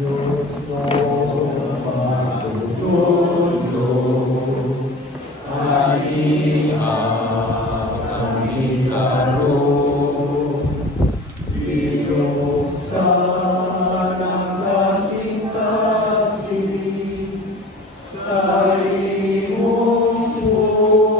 Diyos mo matutulog, anihan kami karo, binuksan ang kasing-kasing sa iyong tulog.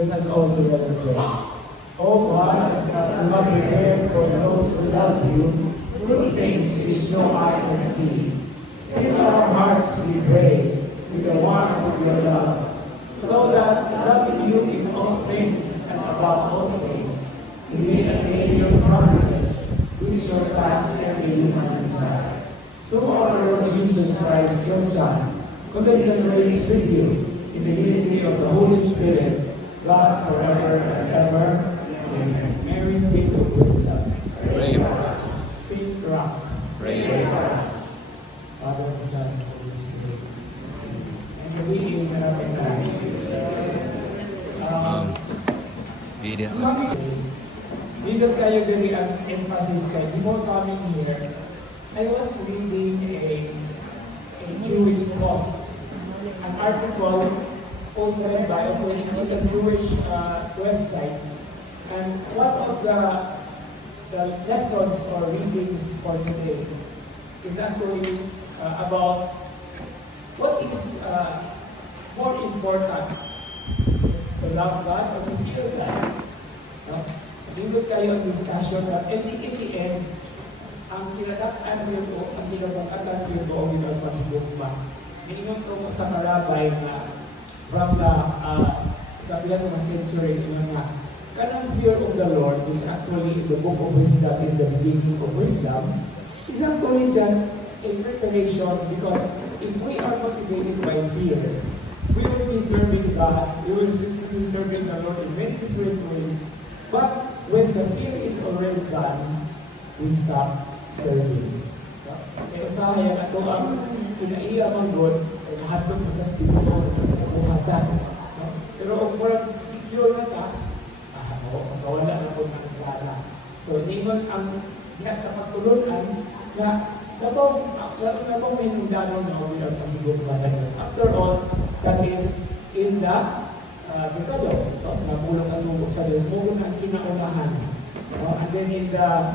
Let us all together pray. Oh God, you have prepared for those who love you good things which no eye can see. Fill our hearts, we pray, with the warmth of your love, so that loving you in all things and above all things, we may attain your promises, which surpass every human desire. Through our Lord Jesus Christ, your Son, who lives and reigns with you in the unity of the Holy Spirit, God forever and ever. Amen. Mary, Saint of Wisdom, Pray for us. Saint Rock, Pray for us. Father and Son and Holy Spirit. And we interrupt Video. Dito tayo very ang emphasis kay before coming here, I was reading a Jewish post, an article posted by a Jewish website, and one of the lessons or readings for today is actually about what is more important, to love God or to fear God. Hindi tayo ang discussion na in the end, ang kinadakan nito, ang kinadakatan nito ang ginagpahigugma. Niingon ko sa Marabay na from the kabilang mga century nga, kanang fear of the Lord, which actually in the book of wisdom is the beginning of wisdom, is actually just a preparation, because if we are motivated by fear, we will be serving God, we will be serving the Lord in many different ways. But when the fear is already done, we stop serving. Kaya sa akin, ito ang kinaiya ng God, ay mahatong matas dito, buhatan. Pero kung walang secure na ka, makawala na po ng kala. So, hindi mo ang diha sa pagtulunan na nabong may mundanon na we are pag-ibig pasayos. After all, that is in the Decalogue, nabulong na sumugod sa Diyos, sumugod ang kinaunahan. And then in the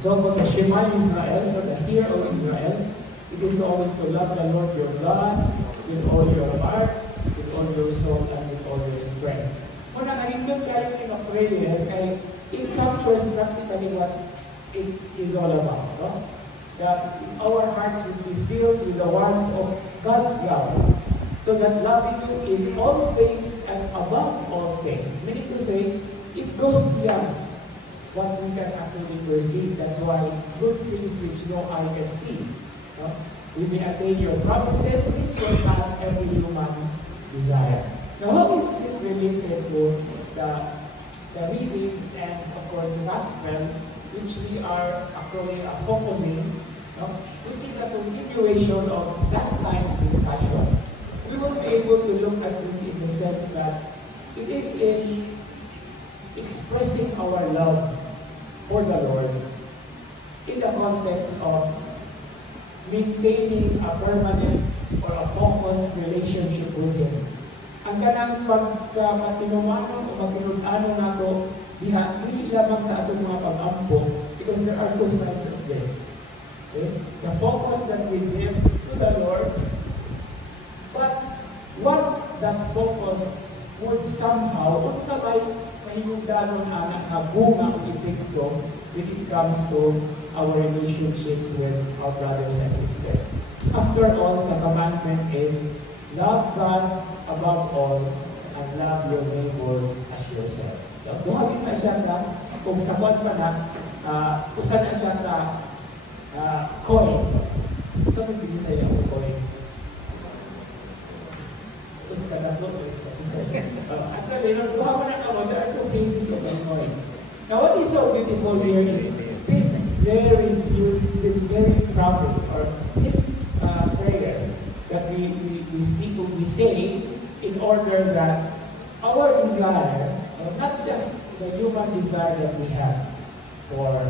song of the Shema Israel, or the Hear of Israel, it is always to love the Lord your God with all your heart, with all your soul, and with all your strength. Kung nangarindon kayo in a prayer, kaya it captures practically what it is all about. No? That our hearts will be filled with the warmth of God's love, so that loving you in all things and above all things, meaning to say, it goes beyond what we can actually perceive. That's why good things which no eye can see. No? We may attain your promises, which surpass every human desire. Now, how is this related to the readings and, of course, the gospel, which we are actually focusing, no? Which is a continuation of last time's discussion. We will be able to look at this in the sense that it is in expressing our love for the Lord in the context of maintaining a permanent or a focused relationship with Him. Ang kanang pagka-matinumanon o magtinudanon nato, dili lamang sa atong mga pag-ampo, because there are two sides of this. Okay? The focus that we give to the Lord, but what that focus would somehow, unsabay, mahingugdanon anak na bunga o epekto when it comes to our relationships with our brothers and sisters. After all, the commandment is love God above all and love your neighbors as yourself. Duhagin na siya na, kung sakot pa na, usan na siya na coin. So, magbili sa'yo ang coin. Tapos katato, actually, duha mo na ako, there are two phases of a coin. Now, what is so beautiful here is this very promise, or this prayer that we say in order that our desire, not just the human desire that we have for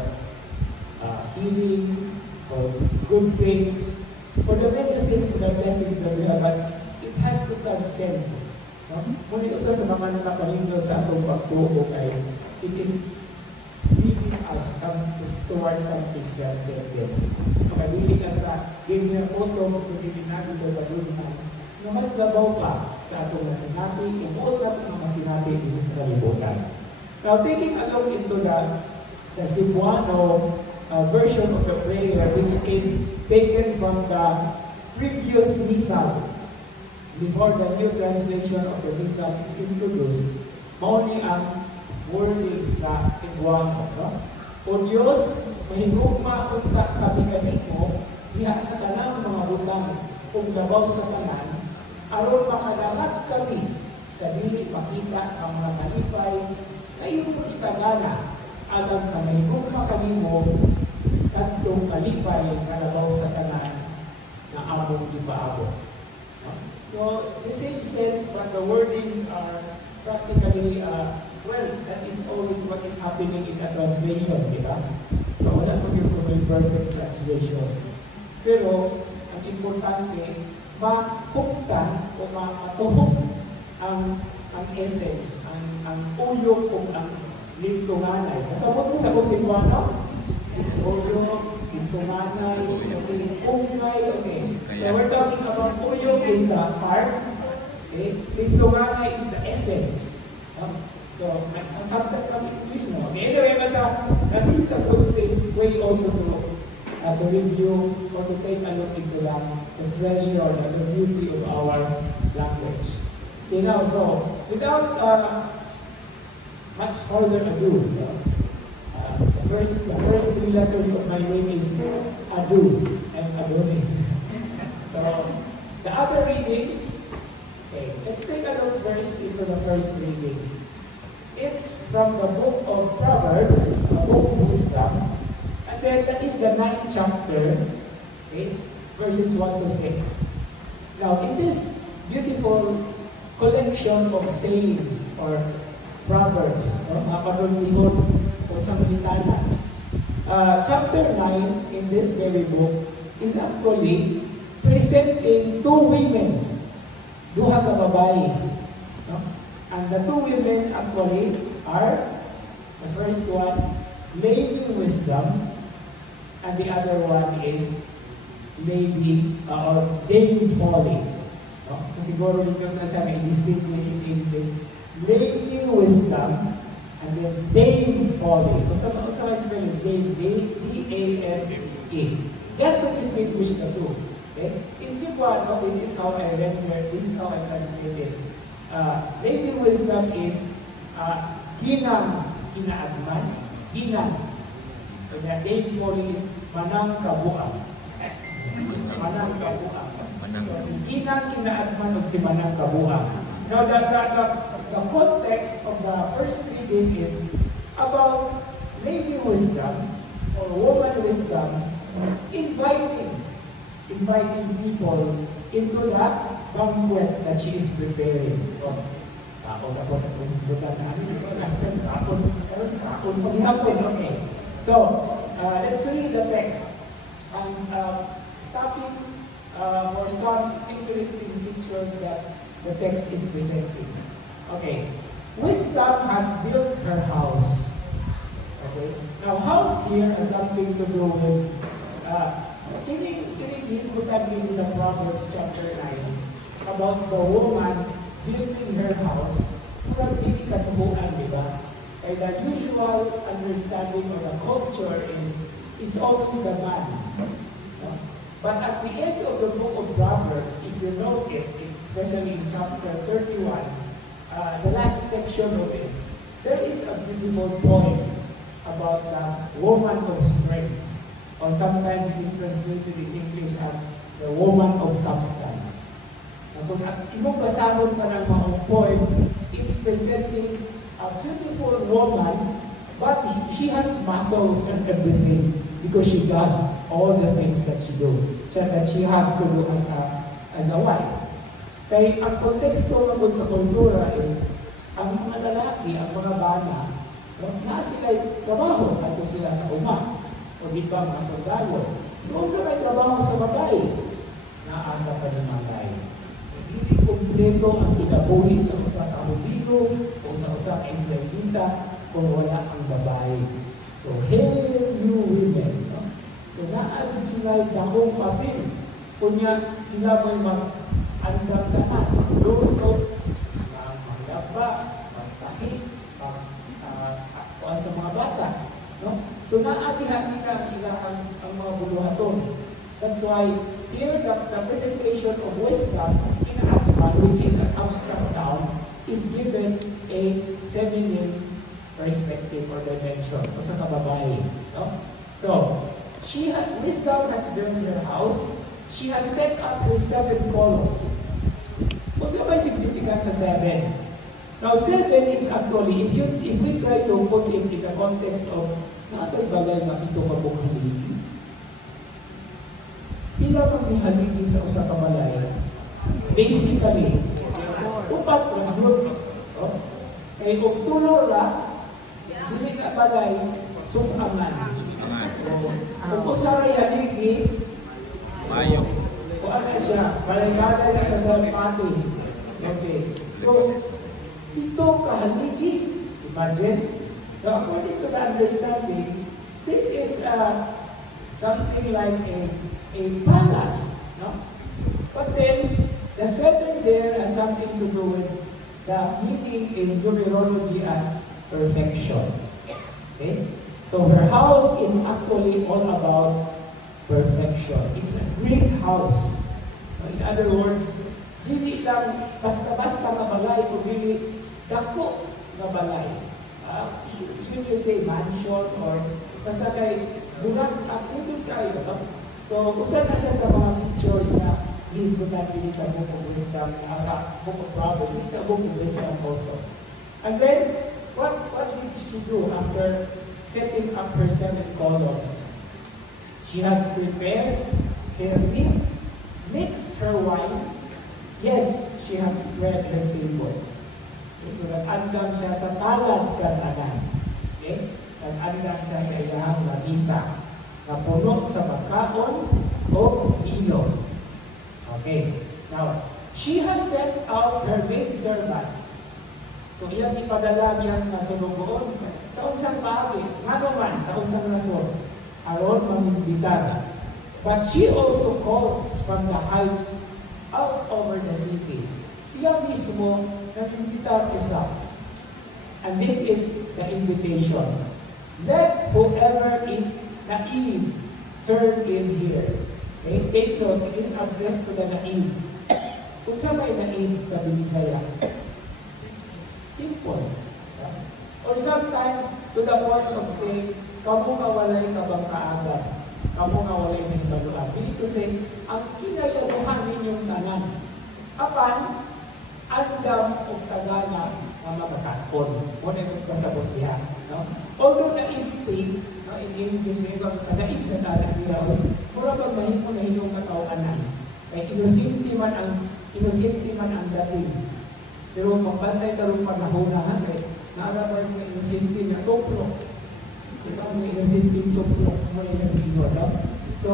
healing, for good things, for the many things, the blessings that we have, but it has to transcend. Muli usa sa mga nakapalindot sa atong pagtuo kay it is leading us towards something transcendent. Makadili ka na, give me a photo, kung natin ito paglunan, na mas labaw pa sa atong masinati, ibuot natin ang masinati dito sa kalibutan. Now, taking a look into the Cebuano version of the prayer, which is taken from the previous Missal, before the new translation of the Missal is introduced, mauni ang wording sa Cebuano. No? O Diyos, mahigugma unta kami kanimo, diha sa tanang mga butang, kung labaw sa tanan, aron makalamat kami sa dili makita ang mga kalipay, na iyong itagana, agang sa mahigugma kanimo, tatlong kalipay kalabaw sa tanan na among ipaabot. So, the same sense, but the wordings are practically, well, that is always what is happening in a translation, di ba? So, wala po yung perfect translation. Pero, ang importante, mapuktan o matuhok ang essence, ang uyok kung ang lintunganay. Kasabot mo sa Cebuano? Uyok, lintunganay, ungay, okay. So we're talking about uyok is the heart, okay? Lintunganay is the essence. So, sometimes from English, no? Okay, anyway, but this is a good way also to review or to take a look into the treasure or the beauty of our language. Okay, now, so, without much further ado, the first three letters of my name is Adu and Adonis. So, the other readings, okay, let's take a look first into the first reading. It's from the book of Proverbs, the book of wisdom, and then that is the 9th chapter, okay, verses 1 to 6. Now, in this beautiful collection of sayings or proverbs, mga panulihon o samlitan, chapter 9 in this very book is actually presenting two women, duha ka babae. No? And the two women actually are, the first one, Lady Wisdom, and the other one is Lady, or Dame Folly. No? Siguro dito na siya may distinguish in English. Lady Wisdom, and then Dame Folly. So I spell it, Dame, D-A-M-E. Just to distinguish the two. Okay? In Cebuano, this is how I render, this is how I translate it. Lady Wisdom is ginang kinaagman, ginang. So the Dame Folly is manang kabuang. Manang kabuang. So si ginang kinaagman o si manang kabuang. Now the context of the first reading is about Lady Wisdom or woman wisdom inviting people into that banquet that she is preparing. Okay. So, let's read the text. And stopping for some interesting pictures that the text is presenting. Okay. Wisdom has built her house. Okay. Now, house here has something to do with this would have been in Proverbs chapter 9 about the woman building her house. Pero hindi katubuan, di ba? And the usual understanding of the culture is is always the man. No? But at the end of the book of Proverbs, if you note it, especially in chapter 31, the last section of it, there is a beautiful poem about the woman of strength, or sometimes it is translated in English as the woman of substance. Kung imong basahon ka ng mga poem, it's presenting a beautiful woman, but she has muscles and everything because she does all the things that she has to do as a wife. Kaya ang konteksto naman sa kultura is, ang mga lalaki, ang mga bana, na sila trabaho, at sila sa uma, o di ba mga sundalo. So, kung sa may trabaho sa babae, naasa pa ng mga hindi kompleto ang kinabuhi sa usang kahuligo o sa usang Israelita kung wala ang babae. So, hail you women. No? So, naabit sila yung dakong papel. Kunya, sila may mag-andang-dahan, luto, maglaba, magtahi, sa mga bata. No? So, naadihan nila ang mga buluhaton. That's why here the presentation of wisdom in Atman, which is an abstract noun, is given a feminine perspective or dimension o sa kababae. No? So, wisdom has built her house. She has set up her 7 columns. Kung sa may significance sa 7? Now, 7 is actually, if we try to put it in the context of natin bagay na ito kabukhaligi, pila mang mihaligi sa usa ka balay, basically, upat lang yun. Kaya kung tulo ra, dili ka balay, sumangan. Kung usa ray haligi, Mayo. kung ano siya, balay-balay na sa salpati. Okay. So, ito kahaligi. Imagine. Now, according to the understanding, this is something like a palace. No? But then, the 7 there has something to do with the meaning in numerology as perfection. Okay? So her house is actually all about perfection. It's a great house. So in other words, dili lang basta-basta na balay, o dili dako na balay. Should you say mansion or basta kay bukas at ibig kayo. So, usan na siya sa mga features na he's good at really sa Book of Wisdom, sa Book of Proverbs, sa Book of Wisdom also. And then, what did she do after setting up her 7 columns? She has prepared her meat, mixed her wine. Yes, she has spread her table. Okay, so, nag-andam siya sa talad kananan. Okay? Nag-andam siya sa iyahang lamisa na puno sa makaon o ino. Okay. Now, she has sent out her maid servants. So, iyang ipadala niyang nasunugoon sa unsang bagay, manuman, sa unsang rason, aron mamimbitar. But she also calls from the heights out over the city. Siya mismo nag-imbitar isa. And this is the invitation. Let whoever is naive turn in here. Okay? Take note, it is addressed to the naive. Kung saan may naive sa Binisaya? Simple. Yeah? Or sometimes, to the point of saying, kamu kawalay ka bang kaagad? Kamu kawalay ng kaluan. Meaning to say, ang kinalabuhan ninyong tanan. Apan, andam o tagana na magkakon. Muna yung kasabot niya. No? Although na-imitate, no, in English, naib sa talang biraw, mura ba mahimong katauanan? Kaya inusinti man ang dating. Pero magbantay ka rin panahon na kaya naarapay mo inusinti na tuplo. Ito ang inusinti tuplo mo yung bino. No? So,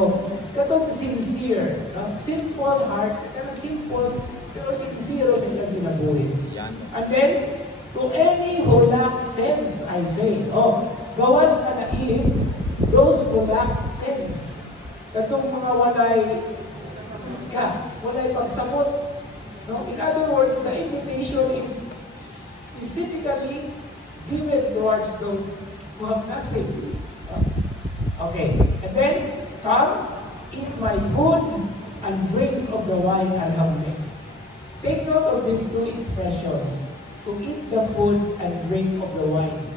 katong sincere, no? Simple heart, simple, pero sincere sa ilang ginabuhin. And then, to any who lack sense, I say, gawas na naive, those who lack sense. Katong mga walay pagsamot. No? In other words, the invitation is specifically given towards those who have nothing. Okay, Come, eat my food, and drink of the wine I have mixed. Take note of these two expressions, to eat the food and drink of the wine.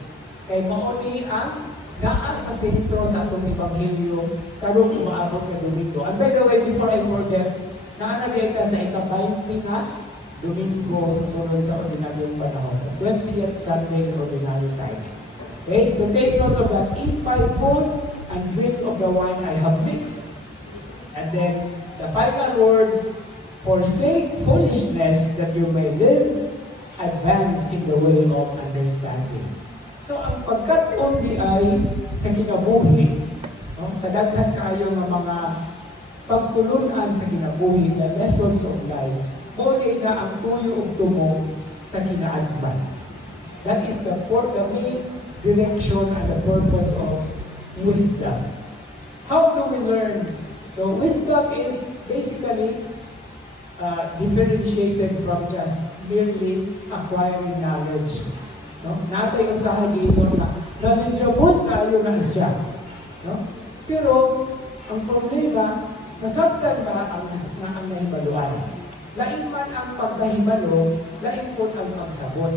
Kay mauni ang naa sa sentro sa atong Ebanghelyo, karong umaabot na Domingo. And by the way, before I forget, naanagay ka sa ika-20 na Domingo sunod sa ordinaryong panahon. 20th Sunday in ordinary time. Okay, so take note of that. Eat my food and drink of the wine I have mixed. And then, the final words, forsake foolishness that you may live, advance in the way of understanding. So, ang pagkat-on di ay sa kinabuhi, no? Sa daghan kayo ng mga pagtulunan sa kinabuhi, the lessons of life, muli na ang tuyo ug tumo sa kinaadban. That is the main direction and the purpose of wisdom. How do we learn? So wisdom is basically differentiated from just merely acquiring knowledge. No? Natay usahan dito na knowledgeable tayo na siya. No? Pero ang problema, nasabtan ba ang nahibaluan? Lain man ang pagkahibalo, lain po ang pagsabot.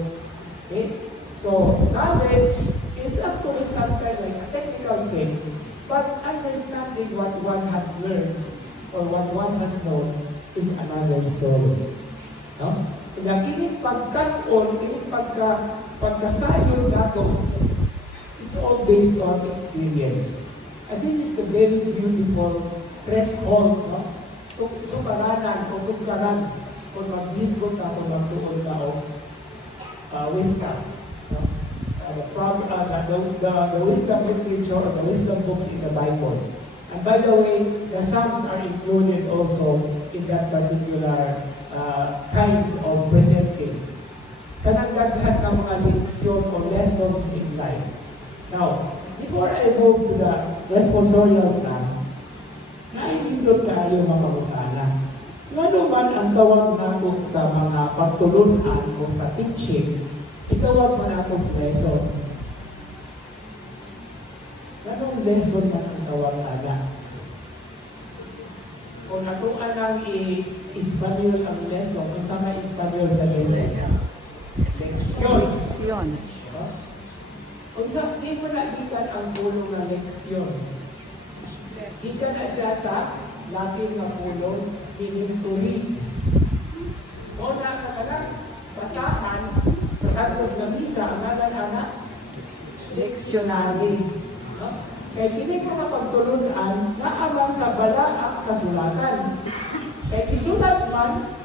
Okay? So, knowledge is actually sometimes like a technical thing, but understanding what one has learned or what one has known is another story. No? Kaya kining pagkat-on, kining pagkasayon nato, it's all based on experience. And this is the very beautiful threshold, no? Kung sumaranan o kung mag-hisgot ako magtuon ka o wisdom. No? The wisdom literature or the wisdom books in the Bible. And by the way, the Psalms are included also in that particular kind of presenting. Kanang-daghan ng mga leksyon o lessons in life. Now, before I move to the responsorial stand, naipindot kayo mga utala. Ngano man ang tawag natin sa mga pagtulunan o sa teachings, itawag man natin lesson. Anong lesson na ang tawag natin? Kung ako anang i-Espanyol ang lesson, kung saan Espanyol sa lesson? Leksyon. Kung saan, di mo nagikan ang pulong na leksyon. Ika na siya sa Latin na pulong, meaning to read. O na basahan sa Santos na Misa, ang anak-anak, leksyonary. No? Kaya kini mga pagtulunan, naamang sa balaang kasulatan. Kaya isulat man,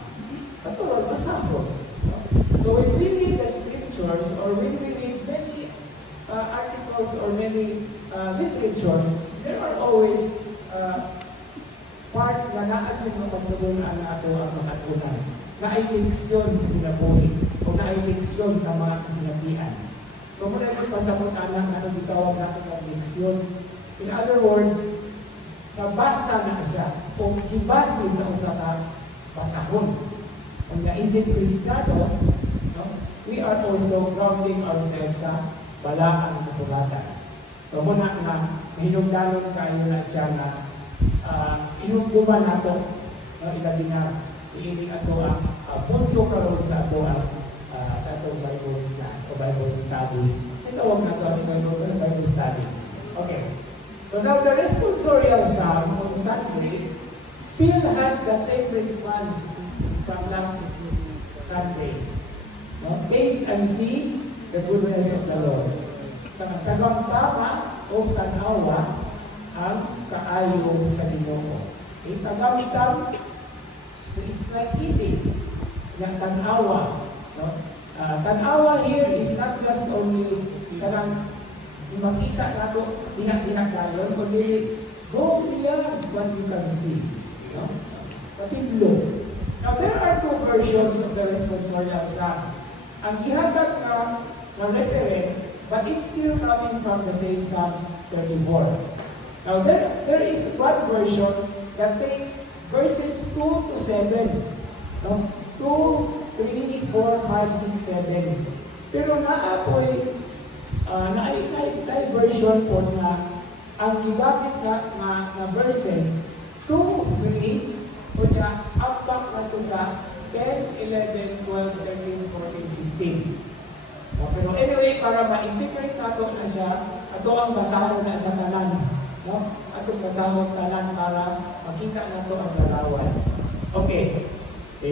patuloy basahon. No? So when we read the scriptures, or when we read many articles or many literatures, there are always part na naagin ng pagtulunan nato ang mga tunan. Na ay leksyon sa kinabuhi o na ay leksyon sa mga sinabihan. So muna yung pasabot alang ano gitawag natin ng leksyon. In other words, nabasa na siya o ibase sa usa ka basahon. Kung naisip Kristiyanos, no, we are also grounding ourselves sa balaang kasulatan. So muna na hinungdanon kayo na siya na inungguman nato ilabi na iining ato ang punto karon sa ato sa atong Bible class o Bible study. Sa tawag nato ang Bible study. Okay. So now the responsorial psalm on Sunday still has the same response from last Sundays. No? Taste and see the goodness of the Lord. Tagang tama o tanawa ang kaayo sa Ginoo. Tagamtam, so it's like eating. Yung tanawa. No? Tanawa here is not just only kanang makita nato diha-diha kayon, kundi go beyond what you can see. No? Patidlo. Now there are two versions of the responsorial psalm. Ang gihatag na reference, but it's still coming from the same Psalm 34. Now there is one version that takes verses 2 to 7. No? 2, 3, 4, 5, 6, 7. Pero naapoy na version po na ang gigamit na verses 2, 3, kunya apak na to sa 10, 11, 12, 13, 14, 15. Pero anyway, para ma-integrate nato na siya, ato ang basahon na sa tanan. No? Ato basahon tanan para makita nato ang larawan. Okay.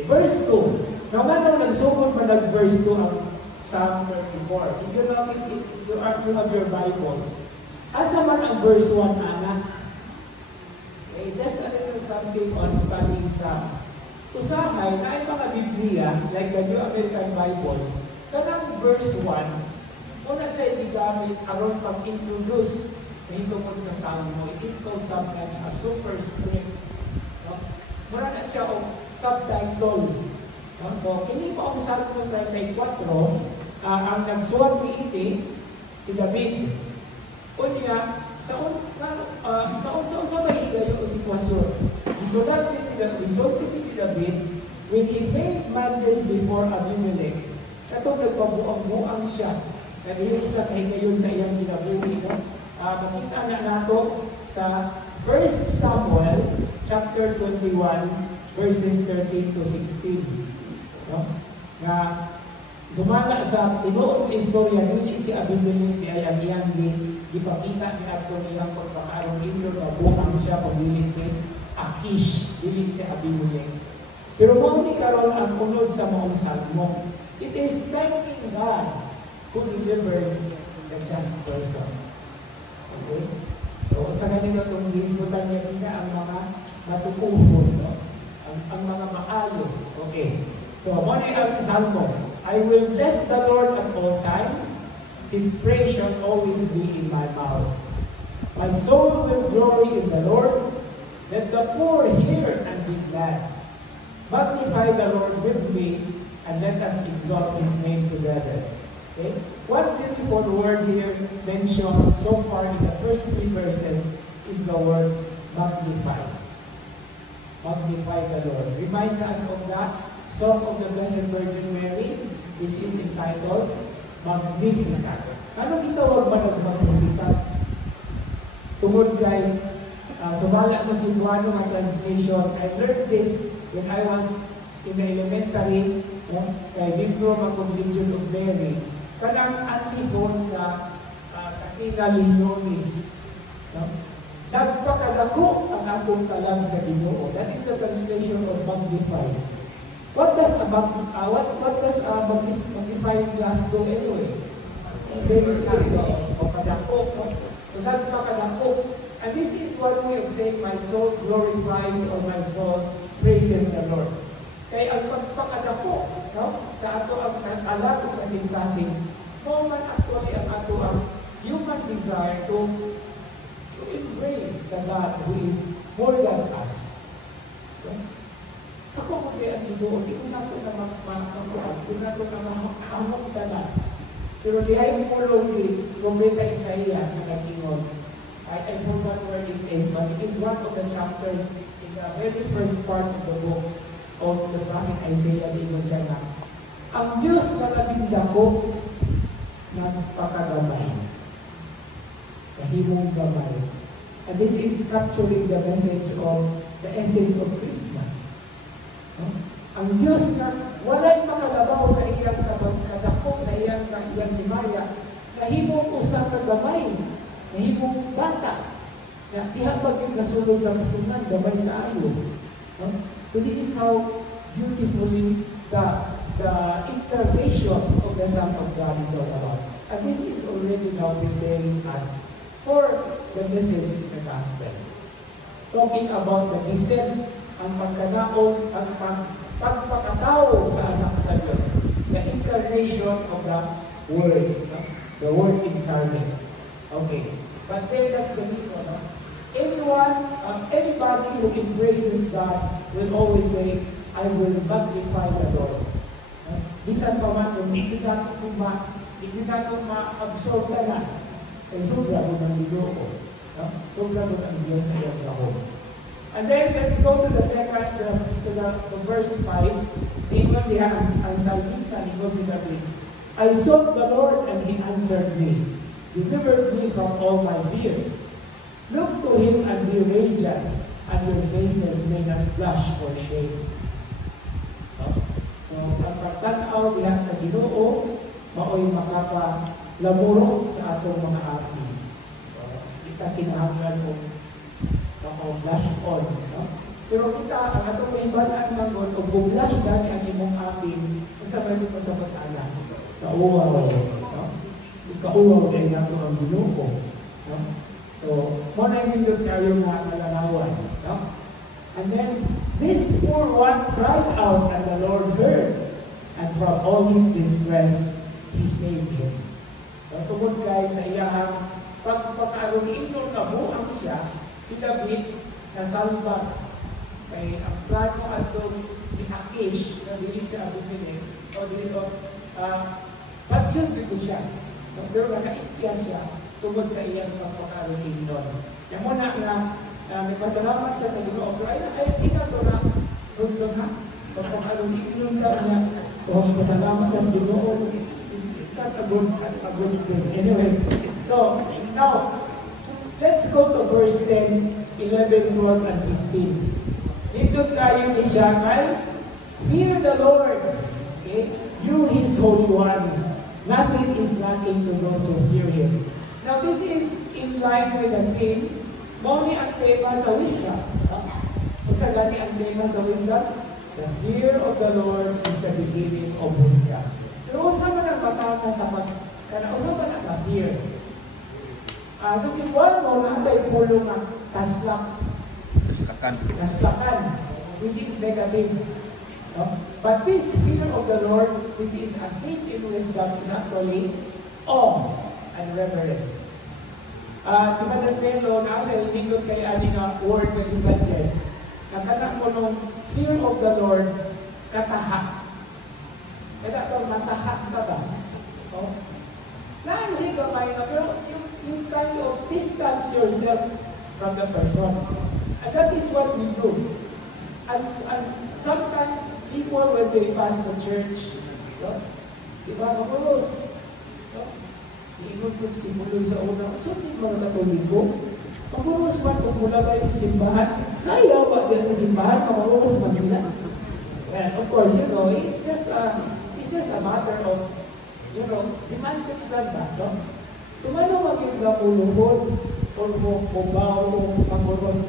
Verse 2. Now, nga nagsugod pa nag-verse 2 ang Psalm 34. If you notice, if you have your Bibles, asa man ang verse 1, ana? Okay, just a little something on studying Psalms. Usahay na ay mga Biblia, like the New American Bible, kanang verse 1, muna siya itigamit aron pag-introduce na hitungkol sa Salmo. It is called sometimes a superscript. No? Muna na siya o subtitle. No? So, kini po ang Salmo 34, ang nagsuwat ni iti, si David. Unya, sa may higayon o sitwasyon, isulat ni David when he made madness before Abimelech. Katong nagpabuang-buang siya. Dahil sa kahigayon sa iyang kinabuhi. No? Makita na nato sa 1 Samuel chapter 21 verses 13 to 16. No? Na sumala sa tinuod na istorya, dili si Abimelech ni ayang iyang gipakita ni ato niyang pagkakaroon ninyo na buang siya kung dili si Akish, dili si Abimelech. Pero mo ni karon ang unod sa mga salmo. It is thanking God who delivers the just person. Okay? So, sa ganito itong gisbutan niya nila ang mga matukuhon, no? ang mga maayo. Okay. So, muna ang salmo. I will bless the Lord at all times. His praise shall always be in my mouth. My soul will glory in the Lord. Let the poor hear and be glad. Magnify the Lord with me, and let us exalt His name together. Okay? One beautiful word here mentioned so far in the first 3 verses is the word magnify. Magnify the Lord. Reminds us of that song of the Blessed Virgin Mary, which is entitled Magnificat. Ano gitawag ba ng Magnificat? Tungod kay sumala sa Cebuano na translation, I learned this when I was in the elementary, kay Diploma of Legion of Mary. Kanang antiphon sa Kakina Leonis. Nagpakadako ang akong talang sa Ginoo. That is the translation of magnify. What does magnifying glass do anyway? Very o kadako. So nagpakadako. And this is one way of saying my soul glorifies or my soul praises the Lord. Kaya ang pagpakadako, no? Sa ato ang alato kasing-kasing, man actually ang ato ang human desire to embrace the God who is more than us. Okay? Ako kung kaya ang Ginoo, di ko na ito na makakuha, di ko na ito na makakamot na. Pero di ay mulong si Propeta Isaías na nag-ingon. I forgot where it is, but it is one of the chapters in the very first part of the book of the prophet Isaiah. Ingon siya na, ang Diyos na nagindako, nagpakagamay. Kahimong gamay. And this is capturing the message of the essence of Christmas. Ang Diyos na walay makalabaw sa iyang kadako, sa iyang himaya, nahimong usa ka gamay, nahimong bata, na tihabag yung nasulog sa kasunan, gamay na ayo. So this is how beautifully the incarnation of the Son of God is all about. And this is already now preparing us for the message in the gospel. Talking about the descent, ang pagkanaon, ang pagpakatao sa anak sa Diyos. The incarnation of the Word. The Word incarnate. Okay. But then that's the reason. Anybody who embraces God will always say, I will magnify the Lord. Bisan pa man, kung hindi natin ma-absorb na lang, ay sobra mo ng Ginoo ko. Sobra mo ng Diyos sa iyong kahon. And then, let's go to the second, to verse 5. Ingon diha ang salmista, ingon si David, I sought the Lord and He answered me, delivered me from all my fears. Look to Him and be radiant, and your faces may not blush for shame. So, ang pagtanaw diha sa Ginoo, mao'y makapalaburo sa atong mga api. Kita kinahanglan kung blush on. No? Pero kita, ang atong kaibalaan naman, o bublush gani ang imong api, kung sa mga pa sa patala, kauwaw. No? Ikauwaw dahil nato ang Ginoo. No? So, muna yung doon tayo mga kalalawan. No? And then, this poor one cried out, and the Lord heard, and from all his distress, He saved him. So, tungkol guys, sa iyahang pagkakaroon na buang siya, si David, nasalba. Kaya ang plano at ni Akish, na dilit sa Abimelech, o dito, patsyon dito siya. Pero nakaitya siya, tungkol sa iyang pagkakaroon doon. Yung muna na, may pasalamat siya sa Ginoo, pero ay ito na, sundong ha, pagkakaroon daw niya, kung pasalamat ka sa Ginoo, it's not a good thing. Anyway, so, now, let's go to verse 10, 11, 12, and 15. Dito tayo ni siya kay, fear the Lord, okay? You, His holy ones. Nothing is lacking to those who fear Him. Now, this is in line with the theme, Moni ang tema sa wisdom. Kung sa gani ang tema sa wisdom, the fear of the Lord is the beginning of wisdom. Pero kung saan man ang matata sa kung man ang fear? Sa simbuhan mo, naantay pulo nga taslak. Taslakan, which is negative. But this fear of the Lord, which is a theme in wisdom, is actually awe and reverence. Si Madam Pelo, nasa iningot kay ani nga word na Sanchez, nakana mo nung fear of the Lord, kataha. Kaya ito, mataha ka ba? Naan siya gamay na, pero you kind of distance yourself from the person. And that is what we do. And sometimes people, when they pass the church, diba, magulos. Iingon ko si Kimuloy sa una, so hindi mga Katoliko, magulos man kung mula ba yung simbahan, nayawa din sa simbahan, magulos man sila. And of course, it's just a matter of, semantics lang ba, no? So, ano maging kapuluhod, o kubaw, o magulos,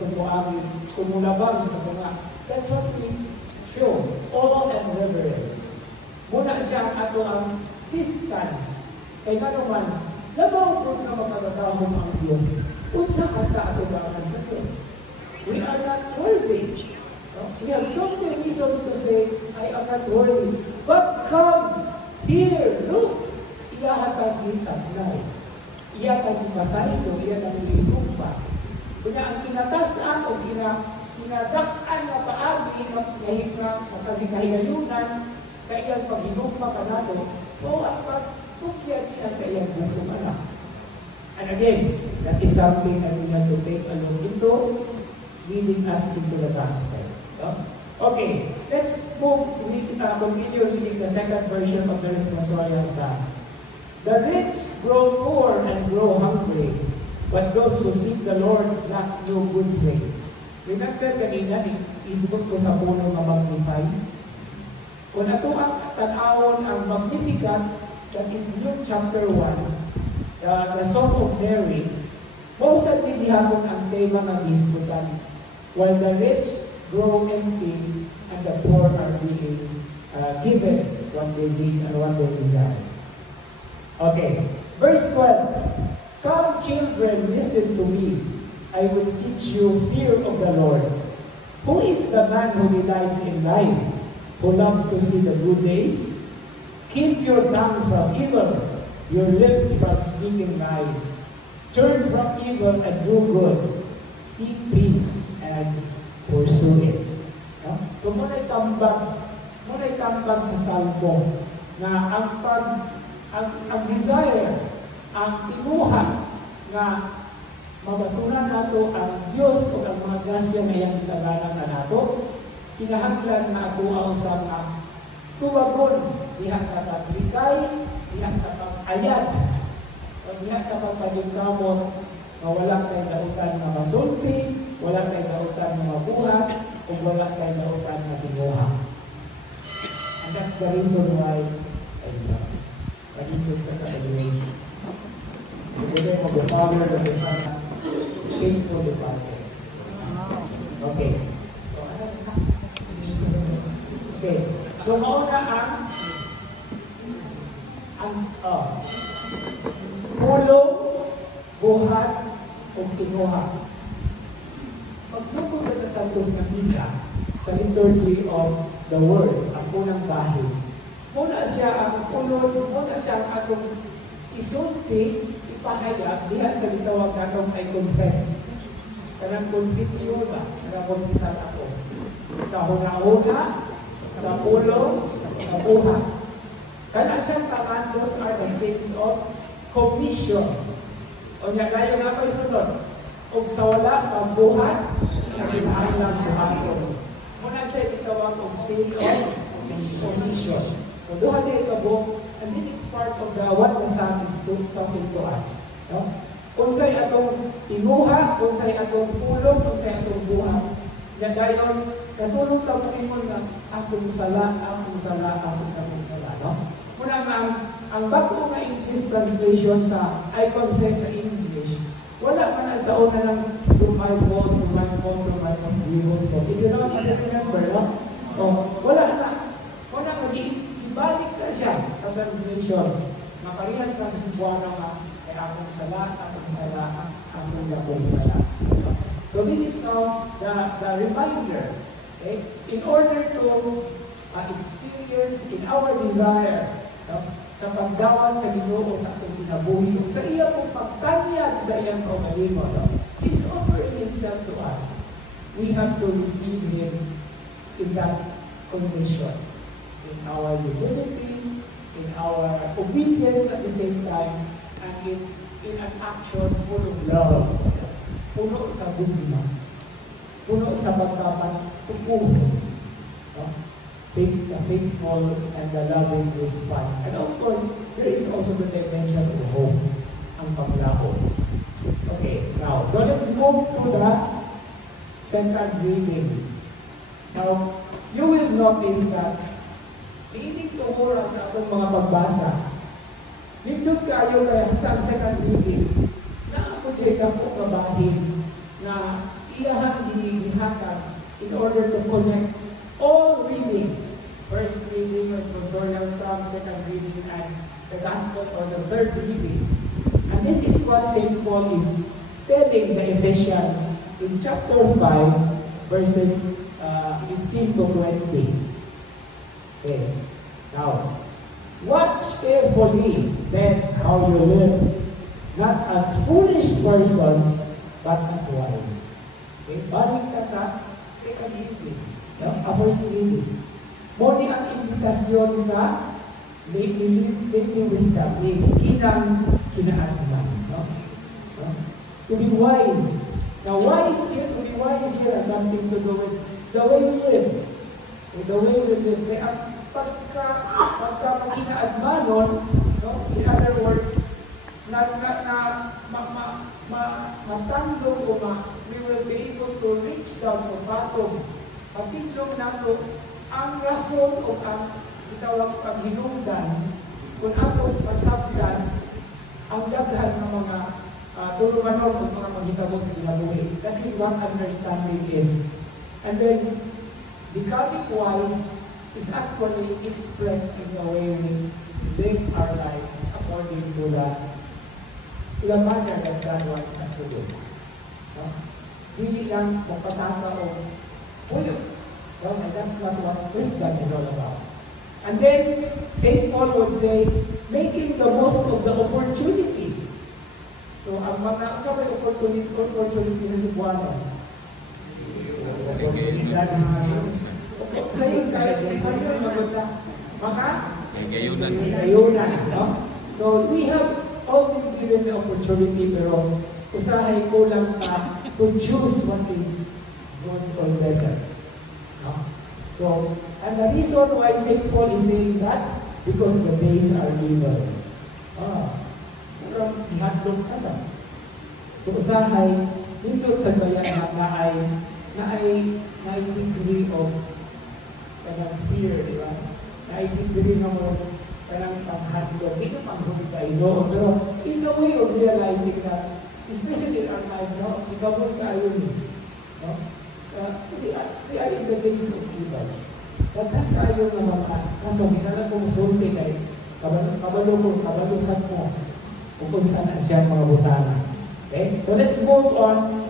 kumulabang sa mga, that's what we show, awe and reverence. Muna siya ato ang distance. Kaya naman, labaw po na makagatahong ang Diyos. Unsa kanta ato dapat sa Diyos. We are not worthy. We have so many reasons to say, I am not worthy. But come here, look. Iyahatag isablay. Iyahatag ipasaydo, iyahatag iligumpa. Kaya ang kinatasan o kinadakan na paagi na makasikahinayunan sa iyang paghinumpa kanado o ang pagtukyan niya sa iyang bukong anak. And again, that is something that we have to take a look into, leading us into the gospel. Okay, let's continue reading the second version of the responsorial psalm. The rich grow poor and grow hungry, but those who seek the Lord lack no good thing. Remember kanina, isibot ko sa puno na magnify. Kung ito ang tanawon ang Magnificat, that is Luke chapter 1, the Song of Mary, most of the hapon ang tema ng disputan. While the rich grow empty and the poor are being given what they need and what they desire. Okay, verse 12. Come children, listen to me. I will teach you fear of the Lord. Who is the man who delights in life, who loves to see the good days? Keep your tongue from evil, your lips from speaking lies. Turn from evil and do good. Seek peace and pursue it. So muna'y tambag sa salmo na ang desire, ang tinuha na mabatunan nato ang Diyos o ang mga grasya na iyang itagalan na nato, kinahanglan na ako ang sa tuwagon diha sa paglikay, diha sa pag-ayat, o diha sa pagpagingkamot na wala tayo dautan na masulti, wala tayo dautan na mabuhat, o wala tayo dautan na tinuha. And that's the reason why nagiging sa graduation. The name of the Father, and the Son, faithful the Father. Okay. So, asan ka? Okay. So, mauna pulong, buhat, o tinuha. Pagsugod ka sa Santos na Misa, sa liturgy of the Word, ang unang bahid, muna siya ang ulod, muna siya ang atong isulti, ipahayag, diha sa litawag natong ay confess. Kanang confitio ba? Kanang confessan ako. Sa huna-huna, sa pulong, sa buhat. Kana siyang taman, those are the sins of commission. O niya, kayo nga ko'y sunod. O sa wala, pagbuhat, sa kinahanglang buhaton. Muna siya itawag og sin of commission. So, doon na ikabok, and this is part of what the Psalm is talking to us. No? Unsay atong inuha, unsay atong pulong, unsay atong buhat. Yan dayon, katulong ta mo ingon nga, akong sala, akong sala, akong sala. No? Muna nga, ang bago nga English translation sa I confess sa English, wala man na sa una ng through my fault, through my fault, through my misgivings. If you don't remember, no? Wala na. Wala nga, ibalik na siya sa translation. Maparihas na sa Cebuana nga, ay akong sala, akong sala, akong sala. So this is now the reminder, okay? In order to experience in our desire, sa pagdawat sa Ginoo sa atong kinabuhi, sa iya pong pagtanyag sa iyang kaugalingon, He's offering Himself to us. We have to receive Him in that condition, in our humility, in our obedience at the same time, and in an action full of love, puno sa bugma, puno sa pagkapatupuho, the faithful and the loving response. And of course, there is also the dimension of hope, ang paglaho. Okay, now, so let's move to the second reading. Now, you will notice that leading to mura sa atong mga pagbasa, nindot kayo kaya sa second reading, na ako dyan ako kabahin na iyahang gihatag in order to connect all readings. First reading, responsorial psalm, second reading, and the gospel or the third reading. And this is what St. Paul is telling the Ephesians in chapter 5, verses 15 to 20. Okay. Now, watch carefully then how you live, not as foolish persons, but as wise. Okay? Balik ka sa second reading. First reading. Muli ang imbitasyon sa living wisdom, kinaatman. To be wise. Now, to be wise here has something to do with the way we live. The way we live. Kaya pagka kinaatmanon, in other words, matandong we will be able to reach down to fathom. Pagtitlong nato, ang rason o ang itawag paghinungdan, kung atong pasabdan, ang daghan ng mga tulungan o mga maghitabo sa kinabuhi. That is what understanding is. And then, becoming wise is actually expressed in the way we live our lives according to the manner that God wants us to do. Hindi lang magpataka o puyo. And that's not what wisdom is all about. And then, St. Paul would say, making the most of the opportunity. So, ang mga sa may opportunity na si Buwana. Sa yun tayo, Espanyol, maganda. Gayunan. So, we have all been given the opportunity, pero usahay ko lang to choose what is good or better. So, and the reason why St. Paul is saying that, because the days are evil. Parang ihadlong ka sa. So usahay, nindot sa bayan na ay degree of kanang fear, di ba? Na ay degree na mo kanang panghandog. Hindi ka panghuli tayo, pero it's a way of realizing that, especially in our lives, no? Ikabot ka ayun. No? We are in the days of evil. Daghan tayo na mga kaso, ginala kong sulti kay kabalusan mo kung saan siya mga butana. Okay? So let's move on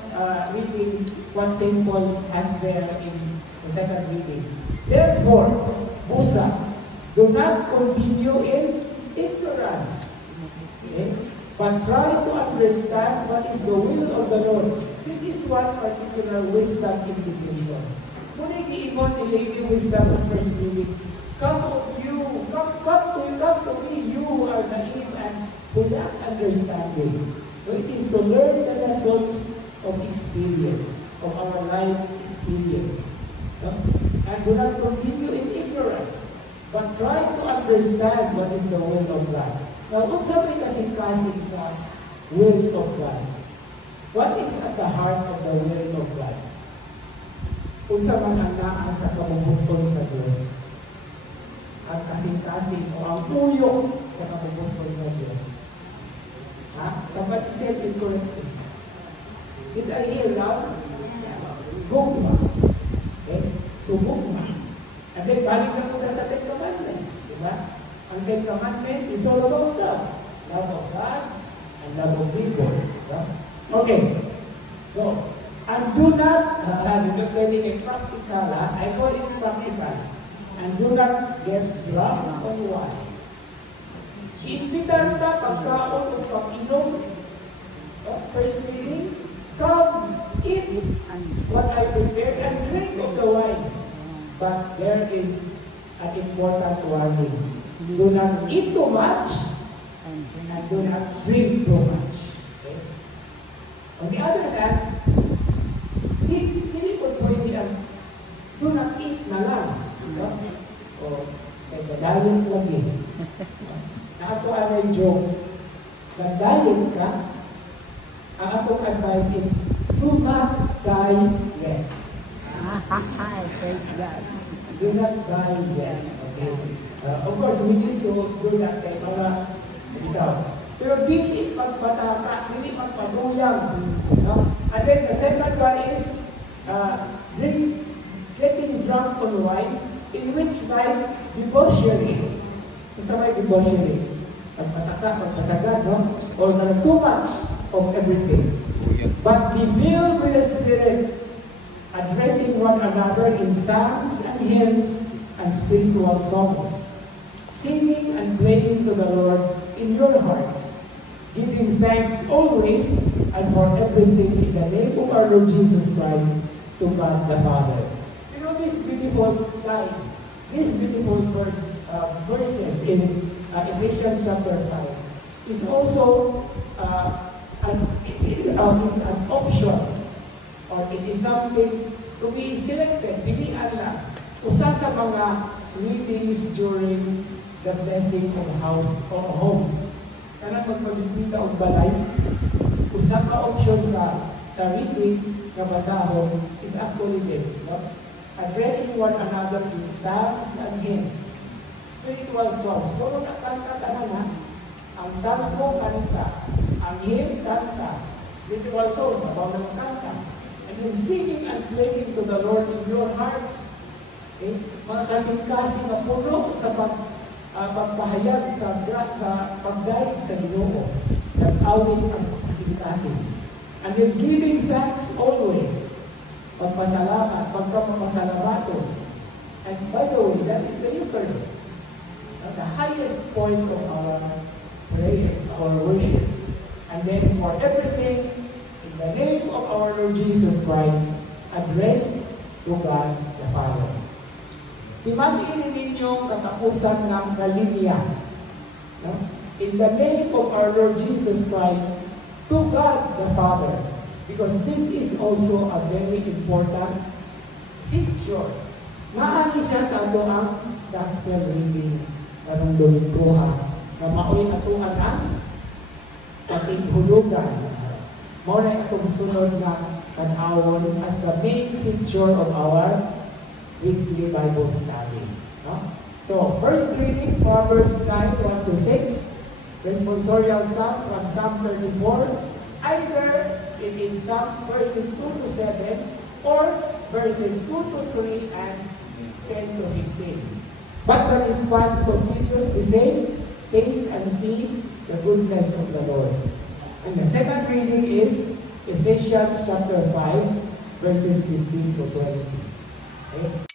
reading what St. Paul has there in the second reading. Therefore, Busa, do not continue in ignorance. Okay? But try to understand what is the will of the Lord. This is one particular wisdom indication. Kung nag-iimon ni Lady Wisdom sa first reading, come to me, you who are naive and who lack understanding. So it is to learn the lessons of experience, of our life's experience. No? And do not continue in ignorance, but try to understand what is the will of God. Now, kung sabi kasing-kasing sa will of God, what is at the heart of the will of God? Kung sa mga naa sa kabubuton sa Diyos, ang kasing-kasing o ang tuyok sa kabubuton sa Diyos. Ha? Somebody said it correctly. Did I hear loud? Gugma. Okay? So, gugma. And then, balik na muna sa Ten Commandments. Diba? Ang Ten Commandments is all about love. Love of God and love of neighbors. Diba? Okay. So, and do not, pwedeng practical, I call it practical. And do not get drunk on wine. Imbitan ka pagkaon o pag-inom. First reading, come, eat what I prepared and drink of the wine. But there is an important warning. Do not eat too much and do not drink too much. Okay? On the other hand, hindi po pwede ang do not eat na lang. No? O, nagda-diet lagi. Na ako ay joke. Nag-diet ka, ang akong advice is, do not die yet. Praise God. Do not die yet. Okay? Of course, we need to do that kay mga ikaw. Pero di magpataka, di magpatuyang. No? And then the second one is getting drunk on wine, in which lies debauchery. It's a debauchery. Magpataka, magpasagad, no? Or too much of everything. But be filled with the Spirit, addressing one another in psalms and hymns and spiritual songs, singing and praying to the Lord in your hearts, giving thanks always and for everything in the name of our Lord Jesus Christ to God the Father. You know this beautiful line, these beautiful verses in Ephesians chapter 5 is also an option, or it is something to be selected, pilihan lang. Usa sa mga readings during the blessing of homes. Kanang magpagdita og balay, usa ka option sa reading na basahon is actually this, no? Addressing one another in psalms and hymns, spiritual songs. Puro na kanta na, ang salmo kanta, ang hymn kanta, spiritual songs, about ng kanta. And then singing and praying to the Lord in your hearts. Okay? Mga kasing-kasing na puno sa pagpahayag sa pagdaig sa Ginoo. Nag-awit ang kasing-kasing. And then giving thanks always. Pagpasalamat, pagpapasalamato. And by the way, that is the Eucharist. The highest point of our prayer, our worship. And then for everything, in the name of our Lord Jesus Christ, addressed to God the Father. Imagine ninyo katapusan ng kalinya. No? In the name of our Lord Jesus Christ, to God the Father. Because this is also a very important feature. Maani siya sa ato ang gospel reading karong Domingoha na maoy atuan ang ating hulugan. Mao na itong sunod na tanawon as the main feature of our weekly Bible study. No? So, first reading, Proverbs 9, 1 to 6, responsorial psalm from Psalm 34. Either it is Psalm verses 2 to 7 or verses 2 to 3 and 10 to 15. But the response continues the same, taste and see the goodness of the Lord. And the second reading is Ephesians chapter 5, verses 15 to 20. Okay?